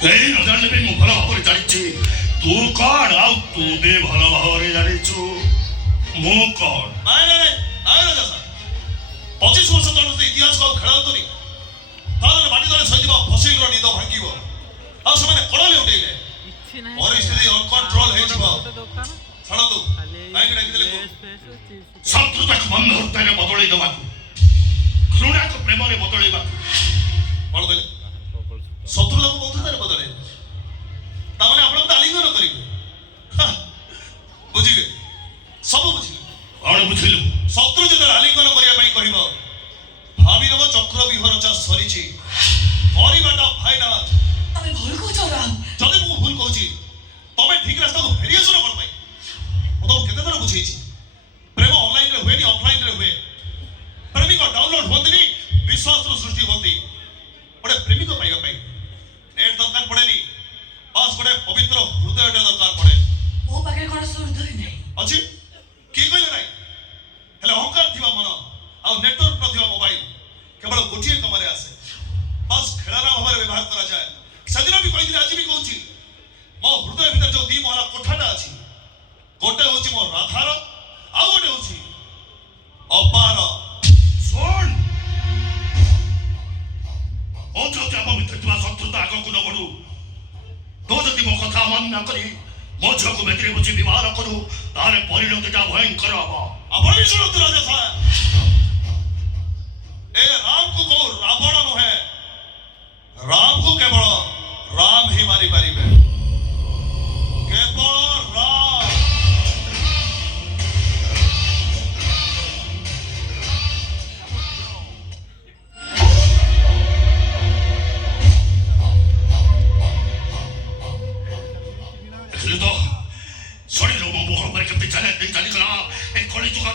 କେହି ନ ଜାଣିଲେ ବି ମୁଁ ଭଲ ଭାବରେ ଜାଣିଛି ତୁ କଣ ଆଉ ତୁ ବି ଭଲ ଭାବରେ ଜାଣିଛୁ ମୁଁ କଣ। ନାଇଁ ନାଇଁ ନାଇଁ ନାଇଁ ରାଜା ସାର୍ 25 ବର୍ଷ ତଳର ସେ ଇତିହାସକୁ ଆଉ ଖେଳାନ୍ତୁନି। ତାହେଲେ ମାଟି ତଳେ ଶୋଇଥିବା ଫସିଲର ନିଦ ଭାଙ୍ଗିବ ଆଉ ସେମାନେ କଡ଼ରେ ଉଠେଇଲେ ପରିସ୍ଥିତି ଅନକଣ୍ଟ୍ରୋଲ ହେଇଯିବ। ଛାଡ଼ନ୍ତୁ କାହିଁକି ଡାକିଦେଲେ ଶତ୍ରୁତାକୁ ବନ୍ଧୁତ୍ୱରେ ବଦଳେଇ ଦେବାକୁ ଘୃଣାକୁ ପ୍ରେମରେ ବଦଳେଇବାକୁ। କଣ କହିଲେ ଶତ୍ରୁତାକୁ ବନ୍ଧୁତାରେ ବଦଳେଇବେ ତାମାନେ ଆପଣ ମତେ ଆଲିଙ୍ଗନ କରିବେ। ବୁଝିଲେ ସବୁ ବୁଝିଲେ। କଣ ବୁଝିଲୁ? ଶତ୍ରୁ ଯେତେବେଳେ ଆଲିଙ୍ଗନ କରିବା ପାଇଁ କହିବ ଭାବିନେବ ଚକ୍ର ବିହରଚା ସରିଛି କରିବାଟା ଫାଇନାଲ। ତମେ ଭୁଲ କହୁଛ ରାମ। ଯଦି ମୁଁ ଭୁଲ କହୁଛି ତମେ ଠିକ ରାସ୍ତାକୁ ଫେରି ଆସୁନ କଣ ପାଇଁ? ମୁଁ ତମକୁ କେତେ ଥର ବୁଝେଇଛି ପ୍ରେମ ଅନଲାଇନରେ ହୁଏନି ଅଫଲାଇନରେ ହୁଏ। ପ୍ରେମିକ ଡାଉନଲୋଡ ହୁଅନ୍ତିନି ବିଶ୍ୱାସରୁ ସୃଷ୍ଟି ହୁଅନ୍ତି। ଗୋଟେ ପ୍ରେମିକ ପାଇବା ପାଇଁ ନେଟ୍ ଦରକାର ପଡେନି ବାସ୍ ଗୋଟେ ପବିତ୍ର ହୃଦୟଟା ଦରକାର ପଡେ। ମୋ ପାଖରେ କଣ ହୃଦୟ ନାହିଁ ଅଛି କିଏ କହିଲେ ନାହିଁ ହେଲେ ଅହଙ୍କାର ଥିବା ମନ ଆଉ ନେଟୱାର୍କ ନଥିବା ମୋବାଇଲ କେବଳ ଗୋଟିଏ କାମରେ ଆସେ ବାସ୍ ଖେଳନା ଭାବରେ ବ୍ୟବହାର କରାଯାଏ। ସେଦିନ ବି କହିଥିଲି ଆଜି ବି କହୁଛି ମୋ ହୃଦୟ ଭିତରେ ଯୋଉ ଦି ମହଲା କୋଠାଟା ଅଛି ଗୋଟେ ହଉଛି ମୋ ରାଧାର ଆଉ ଗୋଟେ ହଉଛି ଅପାର। ଶୁଣ ମୋ ଯଦି ଆମ ଭିତରେ ଥିବା ଶତ୍ରୁତା ଆଗକୁ ନ ବଢୁ ତୁ ଯଦି ମୋ କଥା ଅମାନ୍ୟ କରି ମୋ ଝିଅକୁ ବେଦିରେ ବୁଝି ବିବାହ କରୁ ତାହେଲେ ପରିଣତିଟା ଭୟଙ୍କର ହବ। ଆପଣ ବି ଶୁଣନ୍ତୁ ରାଜା ସାହେବ ଏ ରାମକୁ କୋଉ ରାବଣ ନୁହେଁ ରାମକୁ କେବଳ ରାମ ହିଁ ମାରିପାରିବେ କେବଳ ରାମ। ଦେଖିଲୁ ତ ଶରୀର ମୋ ମୁହଁ ଉପରେ କେମିତି ଚାଲିଗଲା ଏ କଳି ଯୁଗ